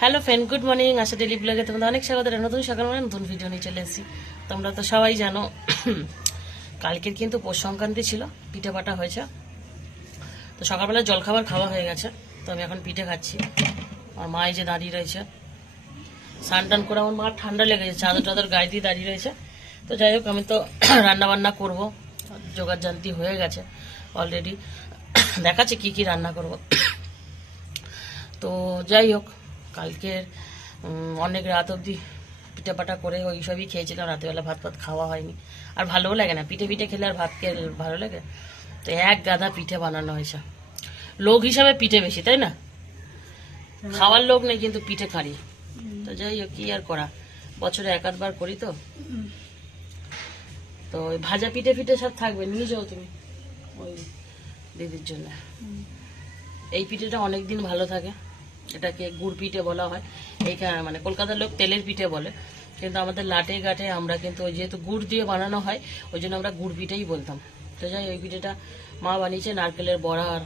Hello friend good morning আশা daily ব্লগে তোমাদের অনেক স্বাগত। নতুন সকাল মানে নতুন ভিডিও নিয়ে চলে এসেছি। তোমরা তো সবাই জানো, কালকের কিন্তু পৌষ সংক্রান্তি ছিল, পিঠে পাটা হয়েছে। তো সকালবেলা জলখাবার খাওয়া হয়ে গেছে, তো আমি এখন পিঠে খাচ্ছি। আমার মা এই যে দাঁড়িয়ে রয়েছে। স্নান টান করে আমার মা ঠান্ডা লেগেছে চাদর টাদর গায়ে দিয়ে দাঁড়িয়ে রয়েছে। তো যাই হোক, আমি তো রান্না বান্না করব। জোগাড় জানতি হয়ে গেছে অলরেডি দেখাচ্ছে কি কি রান্না করব। তো যাই হোক কালকের অনেক রাত অবধি পিঠে পাটা করে ওই সবই খেয়েছিলাম। রাতেবেলা ভাত ফাত খাওয়া হয়নি। আর ভালোও লাগে না। পিঠে পিঠে খেলে আর ভাত খেলে ভালো লাগে? তো এক গাদা পিঠে বানানো হয়েছে। লোক হিসাবে পিঠে বেশি, তাই না? খাওয়ার লোক নেই, কিন্তু পিঠে খাড়ি। তো যাই হোক, কি আর করা? বছরে এক আধবার করি তো। তো ওই ভাজা পিঠে পিঠে সব থাকবে। নিয়ে যাও তুমি ওই দিদির জন্য। এই পিঠেটা অনেক দিন ভালো থাকে। এটাকে গুড় পিঠে বলা হয়। এইখানে মানে কলকাতার লোক তেলের পিঠে বলে। কিন্তু আমাদের লাটে গাটে আমরা কিন্তু ওই যেহেতু গুড় দিয়ে বানানো হয় ওই জন্য আমরা গুড় পিঠেই বলতাম। তো যাই ওই পিঠেটা মা বানিয়েছে নারকেলের বড়া আর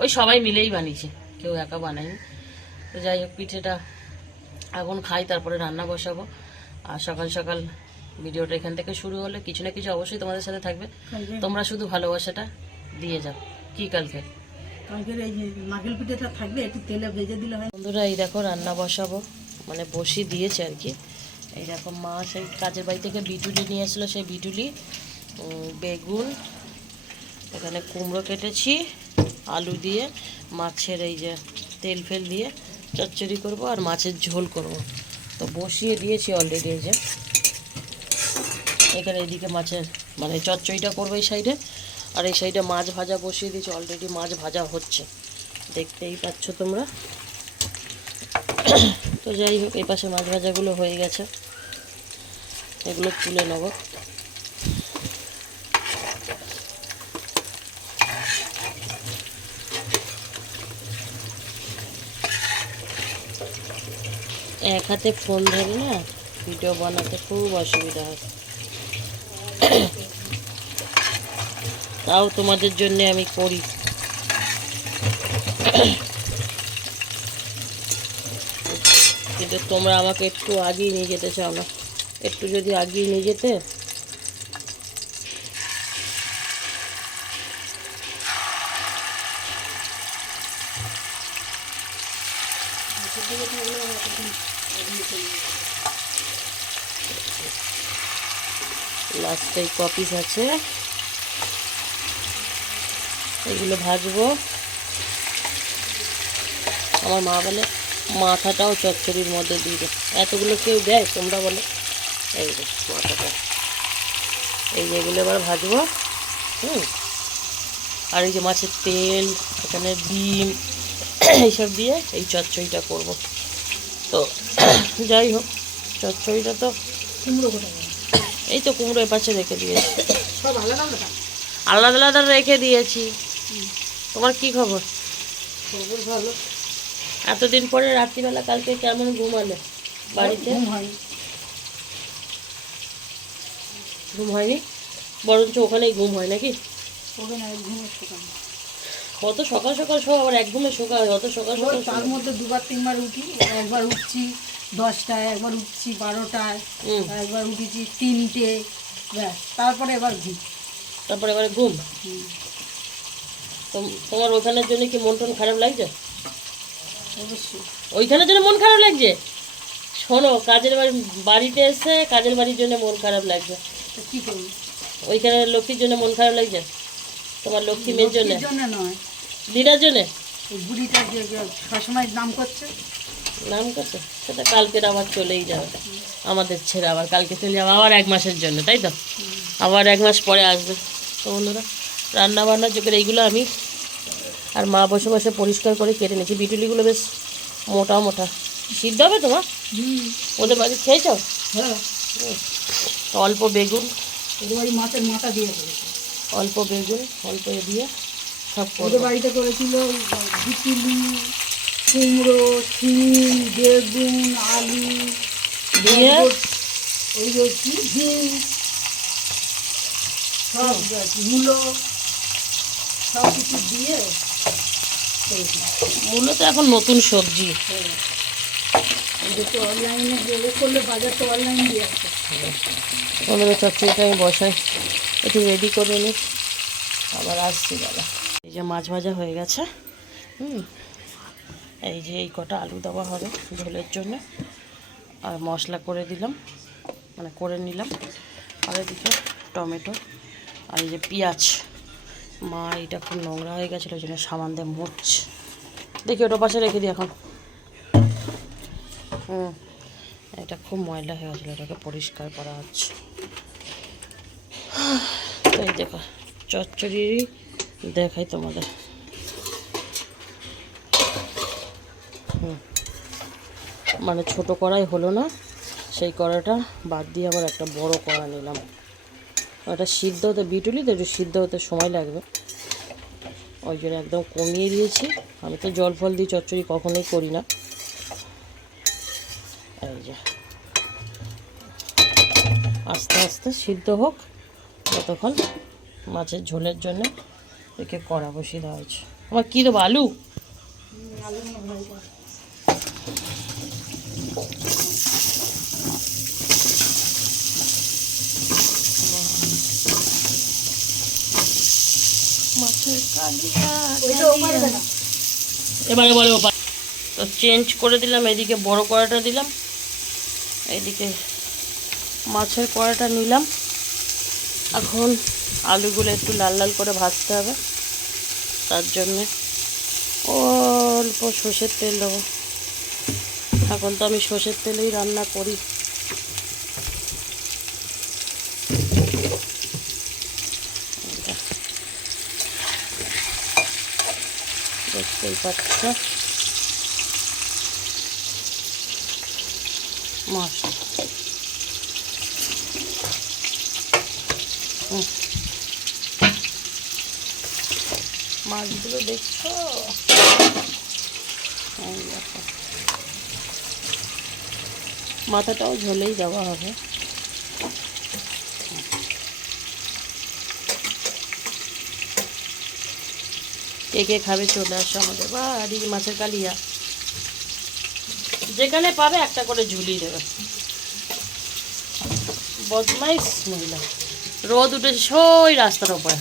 ওই সবাই মিলেই বানিয়েছে কেউ একা বানায়নি। তো যাই হোক পিঠেটা এখন খাই তারপরে রান্না বসাবো। আর সকাল সকাল ভিডিওটা এখান থেকে শুরু হলে কিছু না কিছু অবশ্যই তোমাদের সাথে থাকবে। তোমরা শুধু ভালোবাসাটা দিয়ে যাও কি কালকে? বন্ধুরা, এই দেখো রান্না বসাবো। মানে বসিয়ে দিয়েছে আর কি। এই দেখো মা সেই কাজের বাড়ি থেকে বিটুলি নিয়ে আসলো, সেই বিটুলি। বেগুন, এখানে কুমড়ো কেটেছি, আলু দিয়ে, মাছের এই যে তেল ফেল দিয়ে চচ্চড়ি করব আর মাছের ঝোল করব। তো বসিয়ে দিয়েছি অলরেডি এই যে। এখানে এদিকে মাছের মানে চচ্চড়িটা করব এই সাইডে। আর এই সাইডে মাছ ভাজা বসিয়ে দিয়েছি অলরেডি মাছ ভাজা হচ্ছে। দেখতেই পাচ্ছ তোমরা? তো যাই হোক, এই পাশে মাছ ভাজাগুলো হয়ে গেছে। এগুলো তুলে নেব। এক হাতে ফোন ধরে না ভিডিও বানাতে খুব অসুবিধা হয়। তাও তোমাদের জন্য আমি করি। কিন্তু তোমরা আমাকে একটু আগিয়ে নিয়ে যেতে চাও না। একটু যদি আগিয়ে নিয়ে যেতে। লাস্টে কপিস আছে। এগুলো ভাজবো। আমার মা বলে মাথাটাও চচ্চড়ির মধ্যে দিয়ে এতগুলো কেউ দেয় তোমরা বলে। এই যে মাথাটা। এই যে এগুলো এবার ভাজবো হুম। আর এই যে মাছের তেল এখানে ডিম এইসব দিয়ে এই চচ্চড়িটা করব। তো যাই হোক চচ্চড়িটা তো কুমড়ো এই তো কুমড়ো এপাশে রেখে দিয়েছি। আলাদা আলাদা রেখে দিয়েছি। তোমার কি খবর? খবর ভালো। এতদিন পরে রাত্রিবেলা কালকে কেমন ঘুমালে বাড়িতে? ঘুম হয়নি। বরঞ্চ ওখানেই ঘুম হয় নাকি? অত সকাল সকাল সব আবার এক ঘুমে শোকা হয় অত সকাল সকাল তার মধ্যে দুবার তিনবার উঠি একবার উঠছি দশটায় একবার উঠছি বারোটায় একবার উঠেছি তিনটে ব্যাস তারপরে এবার ঘুম। তারপরে এবারে ঘুম? তোমার ওখানের জন্য কি মন টন খারাপ লাগছে? অবশ্যই। ওইখানের জন্য মন খারাপ লাগছে? শোনো কাজের বাড়ি বাড়িতে এসে কাজের বাড়ির জন্য মন খারাপ লাগছে। কী করব? ওইখানে লক্ষ্মীর জন্য মন খারাপ লাগছে? তোমার লক্ষ্মী মেয়ের জন্য? নয়। দিদার জন্য? বুড়িটা সবসময় নাম করছে। নাম করছে? সেটা কালকের আবার চলেই যাবে। আমাদের ছেড়ে আবার কালকে চলে যাবে আবার এক মাসের জন্য তাই তো? আবার এক মাস পরে আসবে। তো বন্ধুরা রান্না বান্নার যোগের এইগুলো আমি আর মা বসে বসে পরিষ্কার করে কেটে নিয়েছি। বিটুলিগুলো বেশ মোটা মোটা। সিদ্ধ হবে তোমার? হুম। ওদের বাড়ি খেয়েছো? হ্যাঁ। অল্প বেগুন। মাছের মাথা দিয়ে অল্প বেগুন অল্প এ দিয়ে সব ওদের বাড়িতে করেছিল বিচুলি কুমড়ো শিম বেগুন আলু দিয়ে ওই কি? সব মূলো। সব কিছু দিয়ে মূলত এখন নতুন সবজি। চচ্চড়িটা আমি বসাই। একটু রেডি করে নিই আবার আসছি দাদা। এই যে মাছ ভাজা হয়ে গেছে। হুম। এই যে এই কটা আলু দেওয়া হবে ঝোলের জন্য। আর মশলা করে দিলাম। মানে করে নিলাম। আর এদিকে টমেটো। আর এই যে পেঁয়াজ। মা, এটা খুব নোংরা হয়ে গেছিল, ওই জন্য সামান দিয়ে মুছছে দেখি ওটা পাশে রেখে দিই এখন। হুম, এটা খুব ময়লা হয়ে গেছিল, এটাকে পরিষ্কার করা হচ্ছে। তো এই দেখো, চচ্চড়ি দেখাই তোমাদের। হুম। মানে ছোট কড়াই হলো না, সেই কড়াটা বাদ দিয়ে আবার একটা বড় কড়া নিলাম। ওটা সিদ্ধ হতে, বিটুলি তো একটু সিদ্ধ হতে সময় লাগবে। ওই জন্য একদম কমিয়ে দিয়েছি। আমি তো জল ফল দিয়ে চচ্চড়ি কখনোই করি না। এই যে। আস্তে আস্তে সিদ্ধ হোক ততক্ষণ মাছের ঝোলের জন্য একে কড়া বসিয়ে দেওয়া হয়েছে। আমার কী দেবো? আলু? মাছের কালিয়া ওইটাও পারবে না এবারে বলে, ওপা। তো চেঞ্জ করে দিলাম, এদিকে বড় কড়াটা দিলাম এইদিকে মাছের কড়াটা নিলাম। এখন আলুগুলো একটু লাল লাল করে ভাজতে হবে, তার জন্যে অল্প সর্ষের তেল দেবো। এখন তো আমি সর্ষের তেলেই রান্না করি। দেখতেই পাচ্ছ। মাছগুলো দেখছ। মাথাটাও ঝোলেই দেওয়া হবে কে খাবে চলে আসো আমাদের বাড়ি, মাছের কালিয়া। যেখানে পাবে একটা করে ঝুলিয়ে দেবে। বদমাইশ মহিলা। রোদ উঠেছে সই রাস্তার ওপরে।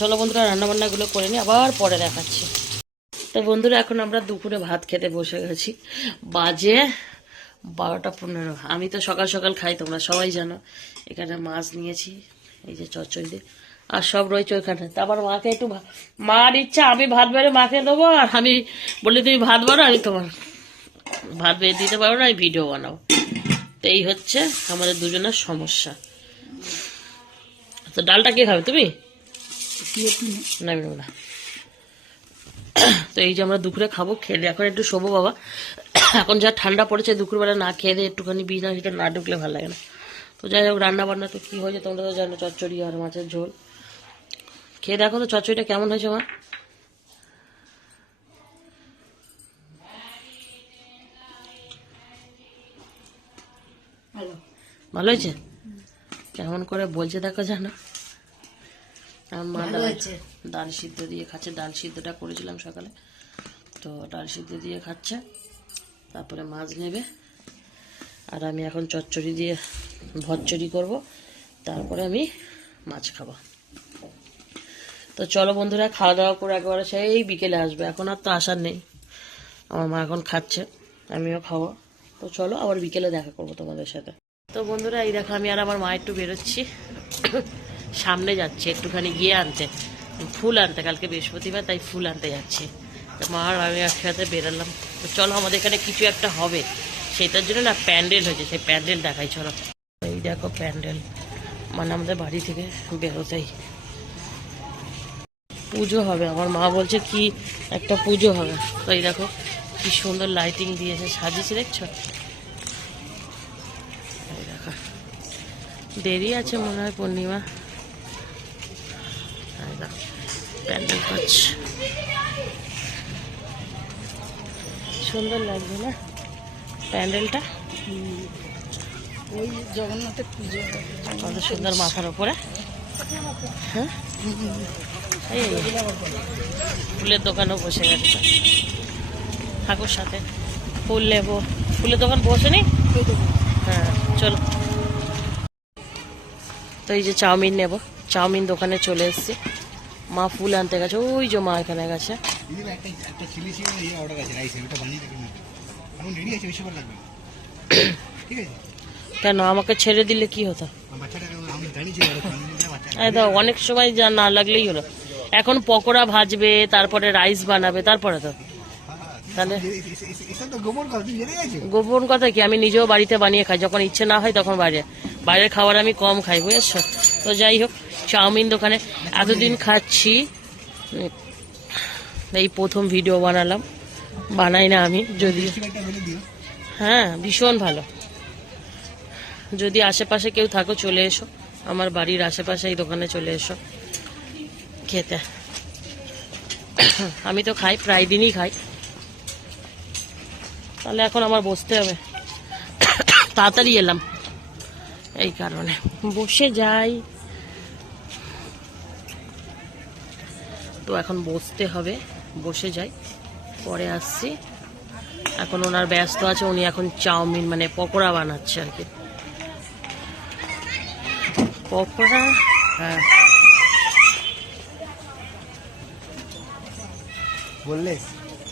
চলো বন্ধুরা, রান্নাবান্নাগুলো করে নিই, আবার পরে দেখাচ্ছি। তো বন্ধুরা, এখন আমরা দুপুরে ভাত খেতে বসে গেছি। বাজে বারোটা পনেরো। আমি তো সকাল সকাল খাই, তোমরা সবাই জানো। এখানে মাছ নিয়েছি, এই যে চচ্চড়ি দিয়ে। আর সব রয়েছে ওইখানে। তারপর মাকে একটু মার ইচ্ছা, আমি ভাত বেড়ে মাকে দেবো, আর আমি বলি তুমি ভাত বাড়ো, আমি তোমার ভাত বেড়ে দিতে পারব না, আমি ভিডিও বানাবো। তো এই হচ্ছে আমাদের দুজনের সমস্যা। তো ডালটা কে খাবে, তুমি? না তো এই যে আমরা দুপুরে খাব, খেলে এখন একটু শোবো বাবা। এখন যা ঠান্ডা পড়েছে, দুপুরবেলা না খেয়ে দিয়ে একটুখানি বিনা হিটে না ঢুকলে ভালো লাগে না। তো যাই হোক রান্না বান্না তো কী হয়েছে তোমরা তো জানো, চচ্চড়ি আর মাছের ঝোল। খেয়ে দেখো তো চচ্চড়িটা কেমন হয়েছে মা ভালো। হয়েছে? কেমন করে বলছে দেখো জানো। আমার মা ডাল সিদ্ধ দিয়ে খাচ্ছে ডাল সিদ্ধটা করেছিলাম সকালে। তো ডাল সিদ্ধ দিয়ে খাচ্ছে তারপরে মাছ নেবে। আর আমি এখন চচ্চড়ি দিয়ে ভচ্চড়ি করব তারপরে আমি মাছ খাব। তো চলো বন্ধুরা খাওয়া দাওয়া করে একেবারে সেই বিকেলে আসবে। এখন আর তো আসার নেই। আমার মা এখন খাচ্ছে, আমিও খাব। তো চলো আবার বিকেলে দেখা করব তোমাদের সাথে। তো বন্ধুরা, এই দেখো আমি আর আমার মা একটু বেরোচ্ছি। সামনে যাচ্ছে, একটুখানি গিয়ে আনতে। ফুল আনতে, কালকে বৃহস্পতিবার, তাই ফুল আনতে যাচ্ছি। তো মা আর আমি একসাথে বেরোলাম। তো চলো আমাদের এখানে কিছু একটা হবে। সেটার জন্য না প্যান্ডেল হয়েছে, সেই প্যান্ডেল দেখাই, চলো। এই দেখো প্যান্ডেল। মানে আমাদের বাড়ি থেকে বেরোতেই। পুজো হবে। আমার মা বলছে কি একটা পুজো হবে? তো এই দেখো কি সুন্দর লাইটিং দিয়েছে সাজিয়েছে দেখছ? দেখো দেরি আছে মনে হয় পূর্ণিমা। প্যান্ডেল করছে। সুন্দর লাগবে না প্যান্ডেলটা? ওই জগন্নাথের পুজো কত সুন্দর মাথার উপরে। হ্যাঁ? এই ফুলের দোকানও বসে গেছে। ঠাকুর সাথে ফুল নেব। ফুলের দোকান বসেনি? হ্যাঁ চলো। তো এই যে চাউমিন নেব। চাউমিন দোকানে চলে এসেছি। মা ফুল আনতে গেছে। ওই যে মা এখানে গেছে। না। কেন? আমাকে ছেড়ে দিলে কি হতো? অনেক সময় যা না লাগলেই হলো। এখন পকোড়া ভাজবে, তারপরে রাইস বানাবে, তারপরে তো। তাহলে গোপন কথা কি? আমি নিজেও বাড়িতে বানিয়ে খাই। যখন ইচ্ছে না হয় তখন বাইরে। বাইরের খাবার আমি কম খাই, বুঝেছ? তো যাই হোক, চাউমিন দোকানে এতদিন খাচ্ছি। এই প্রথম ভিডিও বানালাম। বানাই না আমি যদি হ্যাঁ ভীষণ ভালো। যদি আশেপাশে কেউ থাকো, চলে এসো। আমার বাড়ির আশেপাশে এই দোকানে চলে এসো। খেতে। আমি তো খাই, প্রায় দিনই খাই। তাহলে এখন আমার বসতে হবে। তাড়াতাড়ি এলাম। এই কারণে। বসে যাই। তো এখন বসতে হবে। বসে যাই। পরে আসছি। এখন ওনার ব্যস্ত আছে, উনি এখন চাউমিন মানে পকোড়া বানাচ্ছে আর কি। পকোড়া হ্যাঁ। বললে?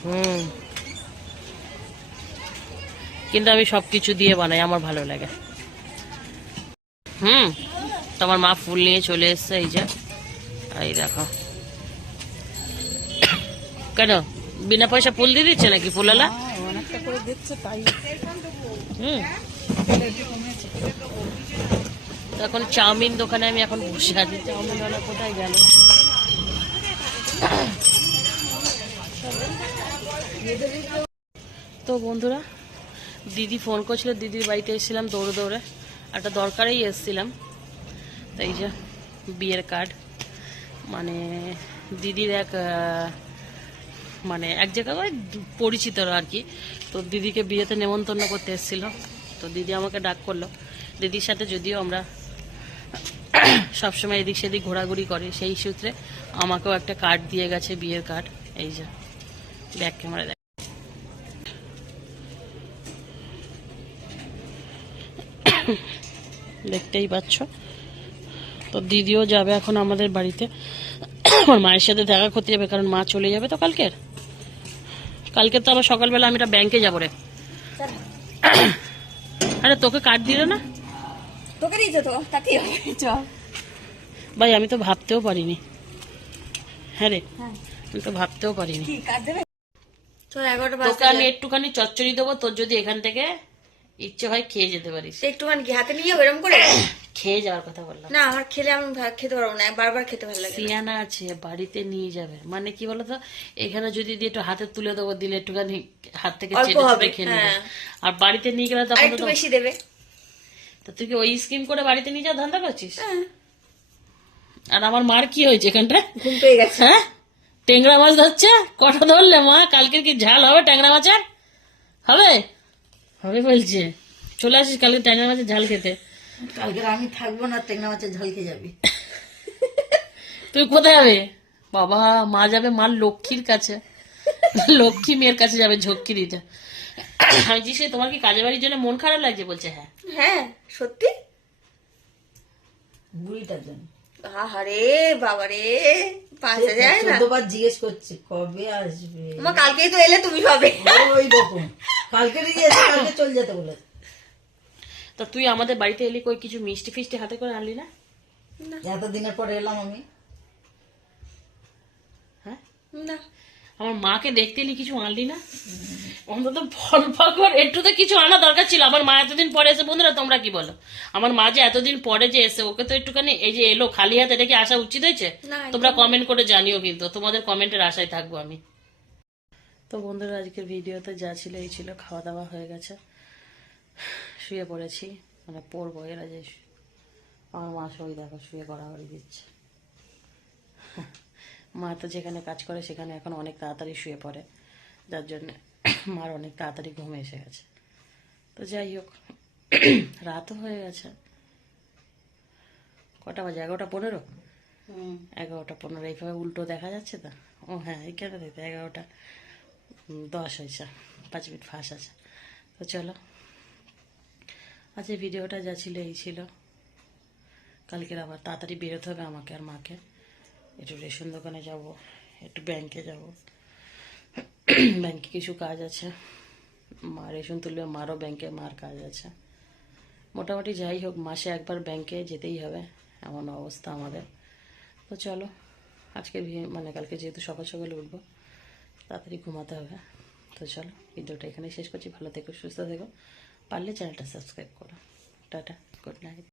হুম। কিন্তু আমি সব কিছু দিয়ে বানাই আমার ভালো লাগে। হুম তো আমার মা ফুল নিয়ে চলে এসছে এই যে। এই দেখো। কেন? বিনা পয়সা ফুল দিয়ে দিচ্ছে নাকি ফুলওয়ালা হুম। এখন চাউমিন দোকানে আমি এখন বসে আছি। চাউমিন কোথায় গেল? তো বন্ধুরা, দিদি ফোন করছিল, দিদির বাড়িতে এসেছিলাম দৌড়ে দৌড়ে, একটা দরকারেই এসেছিলাম। তো এই যে, বিয়ের কার্ড মানে দিদির এক মানে এক জায়গায় পরিচিত আর কি। তো দিদিকে বিয়েতে নেমন্তন্ন করতে এসেছিল। তো দিদি আমাকে ডাক করল। দিদির সাথে যদিও আমরা সবসময় এদিক সেদিক ঘোরাঘুরি করে, সেই সূত্রে আমাকেও একটা কার্ড দিয়ে গেছে বিয়ের কার্ড এই যে ব্যাক ক্যামেরা দেখতেই পাচ্ছ। তো দিদিও যাবে এখন আমাদের বাড়িতে। আমার মায়ের সাথে দেখা করতে যাবে কারণ মা চলে যাবে তো কালকের। কালকে তো আবার সকালবেলা আমি একটা ব্যাংকে যাব রে। আরে তোকে কার্ড দিল না? তোকে দিয়েছ তো তাতেই ভাই আমি তো ভাবতেও পারিনি। হ্যাঁ রে হ্যাঁ। আমি তো ভাবতেও পারিনি। কাট তোকে আমি একটুখানি চচ্চড়ি দেবো তোর যদি এখান থেকে ইচ্ছে হয় খেয়ে যেতে পারিস। একটুখানি কি হাতে নিয়ে এরকম করে? খেয়ে যাওয়ার কথা বললাম। না আমার খেলে আমি খেতে পারব না বারবার খেতে ভালো লাগে সিয়ানা আছে বাড়িতে নিয়ে যাবে। মানে কি বলতো এখানে যদি দিয়ে একটু হাতে তুলে দেবো দিলে একটুখানি হাত থেকে চেটে খেয়ে নেবে। হ্যাঁ। আর বাড়িতে নিয়ে গেলে তখন একটু বেশি দেবে। তো তুই কি ওই স্কিম করে বাড়িতে নিয়ে যাওয়ার ধান্দা করছিস? হ্যাঁ, আর আমার মার কি হয়েছে এখানটা ঘুম পেয়ে গেছে। হ্যাঁ? ট্যাংরা মাছ ধরছে? কটা ধরলে মা? কালকে কি ঝাল হবে ট্যাংরা মাছের? হবে? হবে বলছে। চলে আসিস কালকে ট্যাংরা মাছের ঝাল খেতে। কালকে আমি থাকব না টেংনা মাছের ঝলকে যাবি। তুই কোথায় যাবে? বাবা মা যাবে মার লক্ষ্মীর কাছে। লক্ষ্মী মেয়ের কাছে যাবে ঝক্কি দিতে। আমি জিজ্ঞেস করি, তোমার কি কাজে বাড়ির জন্য মন খারাপ লাগছে? বলছে হ্যাঁ। হ্যাঁ সত্যি? বুড়িটার জন্য। আহারে বাবারে পাঁচ হাজার না? জিজ্ঞেস করছি কবে আসবে? আমার কালকেই তো এলে তুমি পাবে। ওই রকম কালকে গিয়েছে কালকে চলে যেতে বলে। তা তুই আমাদের বাড়িতে এলি কই কিছু মিষ্টি ফিষ্টি হাতে করে আনলি না? এতদিনের পরে এলাম আমি। হ্যাঁ? না। আমার মাকে দেখতে এলি কিছু আনলি না? অন্তত ফল পাকড় একটু তো কিছু আনা দরকার ছিল। আমার মা এতদিন পরে এসে বন্ধুরা তোমরা কি বলো? আমার মা যে এতদিন পরে যে এসে ওকে তো একটুখানি এই যে এলো খালি হাতে এটা কি আসা উচিত হয়েছে? তোমরা কমেন্ট করে জানিও কিন্তু তোমাদের কমেন্টের আশায় থাকব আমি। তো বন্ধুরা আজকের ভিডিওতে যা ছিল এই ছিল খাওয়া দাওয়া হয়ে গেছে। শুয়ে পড়েছি মানে পড়ব এরা যে আমার মা সই দেখো শুয়ে গড়াগড়ি দিচ্ছে। মা তো যেখানে কাজ করে সেখানে এখন অনেক তাড়াতাড়ি শুয়ে পড়ে। যার জন্য মার অনেক তাড়াতাড়ি ঘুম এসে গেছে। তো যাই হোক রাতও হয়ে গেছে। কটা বাজে? এগারোটা পনেরো? এগারোটা পনেরো। এইভাবে উল্টো দেখা যাচ্ছে তো? ও হ্যাঁ এইখানে দেখতে এগারোটা। দশ হয়েছে, পাঁচ মিনিট ফাঁস আছে। তো চলো আচ্ছা ভিডিওটা যা ছিল এই ছিল। কালকের আবার তাড়াতাড়ি বেরোতে হবে আমাকে আর মাকে। একটু রেশন দোকানে যাব, একটু ব্যাংকে যাব। ব্যাংকে কিছু কাজ আছে। মা রেশন তুলবে, মারও ব্যাংকে মার কাজ আছে। মোটামুটি যাই হোক, মাসে একবার ব্যাংকে যেতেই হবে, এমন অবস্থা আমাদের। তো চলো, আজকে মানে কালকে যেহেতু সকাল সকালে উঠবো তাড়াতাড়ি ঘুমাতে হবে। তো চলো, ভিডিওটা এখানে শেষ করছি। ভালো থেকো, সুস্থ থেকো। পারলে চ্যানেলটা সাবস্ক্রাইব করো। Tata, good night.